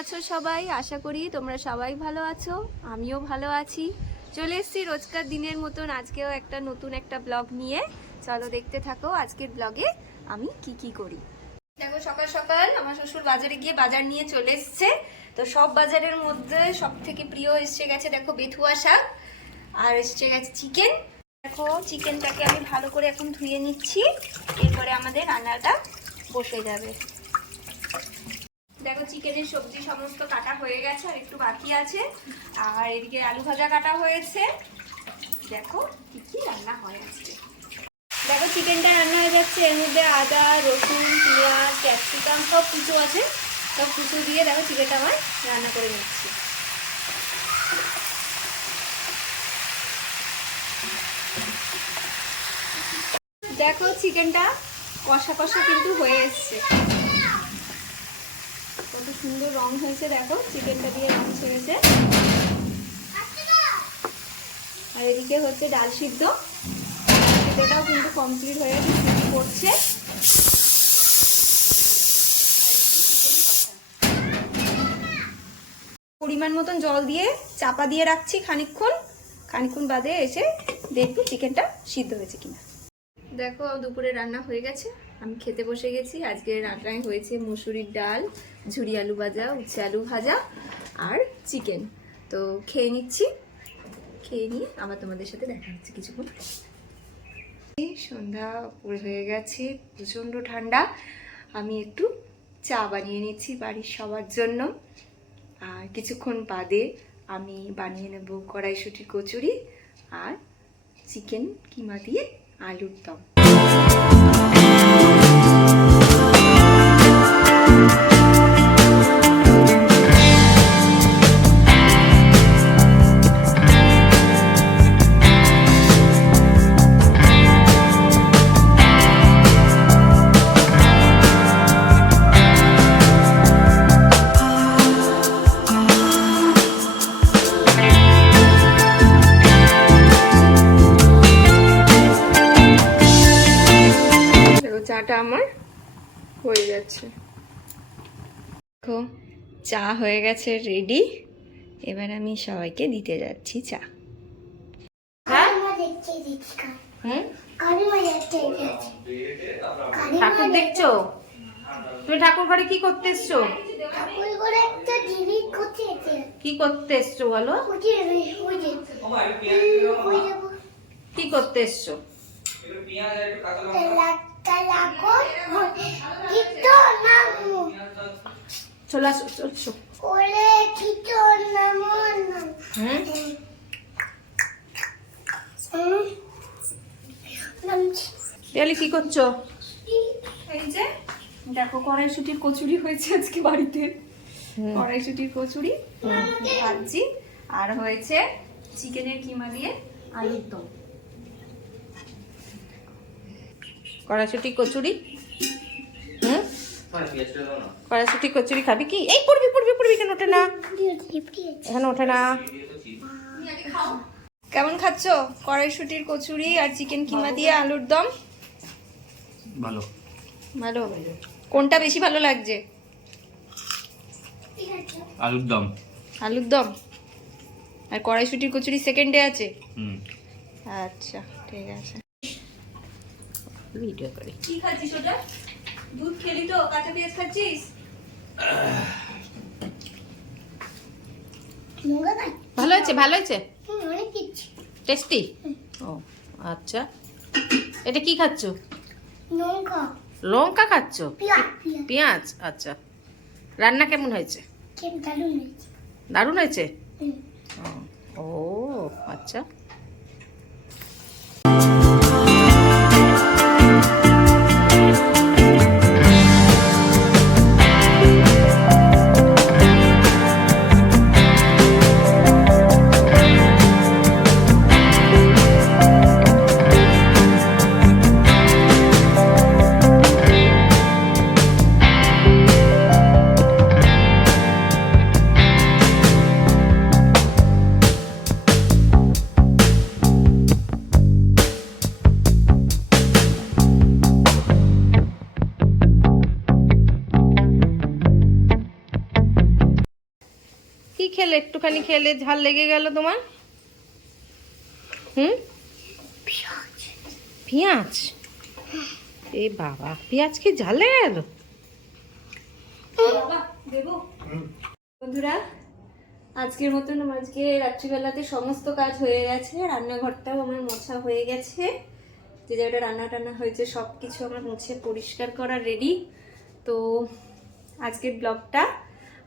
আছো সবাই? আশা করি তোমরা সবাই ভালো আছো, আমিও ভালো আছি। চলে এসেছি রোজকার দিনের মতন আজকেও একটা নতুন একটা ব্লগ নিয়ে। চলো দেখতে থাকো আজকের ব্লগে আমি কি করি। দেখো সকাল সকাল আমার শ্বশুর বাজারে গিয়ে বাজার নিয়ে চলে এসছে। তো সব বাজারের মধ্যে সব থেকে প্রিয় এসে গেছে দেখো বেথুয়া শাক, আর এসে গেছে চিকেন। দেখো চিকেনটাকে আমি ভালো করে এখন ধুয়ে নিচ্ছি, এরপরে আমাদের রান্নাটা বসে যাবে। দেখো চিকেনের সবজি সমস্ত কাটা হয়ে গেছে, আর একটু বাকি আছে। আর এদিকে আলু ভাজা কাটা হয়েছে। দেখো কি রান্না হয় আজকে। দেখো চিকেনটা রান্না হয়ে যাচ্ছে, এর মধ্যে আদা রসুন পেঁয়াজ ক্যাপসিকাম সব কুচো আছে। সব কুচো দিয়ে দেখো চিকেনটা আমার রান্না করে নিচ্ছি। দেখো চিকেনটা কষা কষা কিন্তু হয়ে এসছে, কত সুন্দর রং হয়েছে। দেখো চিকেনটা দিয়ে রং ছেড়েছে। আর এদিকে হচ্ছে ডাল সিদ্ধ, সিদ্ধটাও কিন্তু কমপ্লিট হয়ে গেছে, সিদ্ধ করছে। পরিমাণ মতন জল দিয়ে চাপা দিয়ে রাখছি খানিকক্ষণ বাদে এসে দেখবি চিকেনটা সিদ্ধ হয়েছে কিনা। দেখো দুপুরে রান্না হয়ে গেছে, আমি খেতে বসে গেছি। আজকে রান্নায় হয়েছে মসুরির ডাল, ঝুরি আলু ভাজা, উচ্ছে আলু ভাজা আর চিকেন। তো খেয়ে নিচ্ছি, খেয়ে নিয়ে আবার তোমাদের সাথে দেখা হচ্ছে কিছুক্ষণ। সন্ধ্যা হয়ে গেছে, প্রচণ্ড ঠান্ডা। আমি একটু চা বানিয়ে নিচ্ছি বাড়ির সবার জন্য। আর কিছুক্ষণ বাদে আমি বানিয়ে নেব কড়াইশুঁটি কচুরি আর চিকেন কিমা দিয়ে আলুর দম। চাটা আমার হয়ে যাচ্ছে, দেখো চা হয়ে গেছে রেডি। এবার আমি সবাইকে দিতে যাচ্ছি চা। ঠাকুর দেখছো তুমি? ঠাকুর ঘরে কি করতে এসছো? কি করতে এসছো বলো? কি করতে এসছো? চলে আসো চলছো। কি করছো? এই যে দেখো কড়াইশুঁটির কচুরি হয়েছে আজকে বাড়িতে। কড়াইশুঁটির কচুরি ভাজি, আর হয়েছে চিকেনের কিমা দিয়ে আলুর দম। কড়াইশুঁটি কচুরি, কড়াইশুঁটি কচুরি খাবি কি? এই পড়বি কেন? ওঠে না, এখানে ওঠে না। কেমন খাচ্ছ কড়াইশুঁটির কচুরি আর চিকেন কিমা দিয়ে আলুর দম? ভালো ভালো। কোনটা বেশি ভালো লাগছে? আলুর দম। আলুর দম আর কড়াইশুঁটির কচুরি সেকেন্ডে আছে। আচ্ছা ঠিক আছে। ভিডিও করি। কি খাচ্ছিস ওটা? দুধ খেলি তো? কাঁচা পেঁয়াজ খাচ্ছিস? ভালো হয়েছে, ভালো হয়েছে, টেস্টি। ও আচ্ছা, এটা কি খাচ্ছ? লঙ্কা খাচ্ছ? পেঁয়াজ। আচ্ছা, রান্না কেমন হয়েছে? দারুণ হয়েছে। ও আচ্ছা। একটুখানি খেলে ঝাল লেগে গেল তোমার? হুম, পেঁয়াজ? এ বাবা, পেঁয়াজ কি ঝাল লেগে গেল? দেবো বন্ধুরা, আজকের মতন আজকে রাত্রিবেলাতে সমস্ত কাজ হয়ে গেছে, রান্নাঘরটাও আমার মোছা হয়ে গেছে, যে জায়গাটা রান্না টান্না হয়েছে সব কিছু আমার মুছে পরিষ্কার করা রেডি। তো আজকের ব্লগটা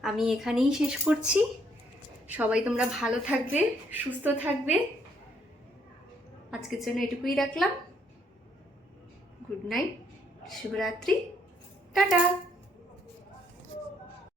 আমি এখানেই শেষ করছি। সবাই তোমরা ভালো থাকবে, সুস্থ থাকবে। আজকের জন্য এটুকুই রাখলাম। গুড নাইট, শুভরাত্রি, টাটা।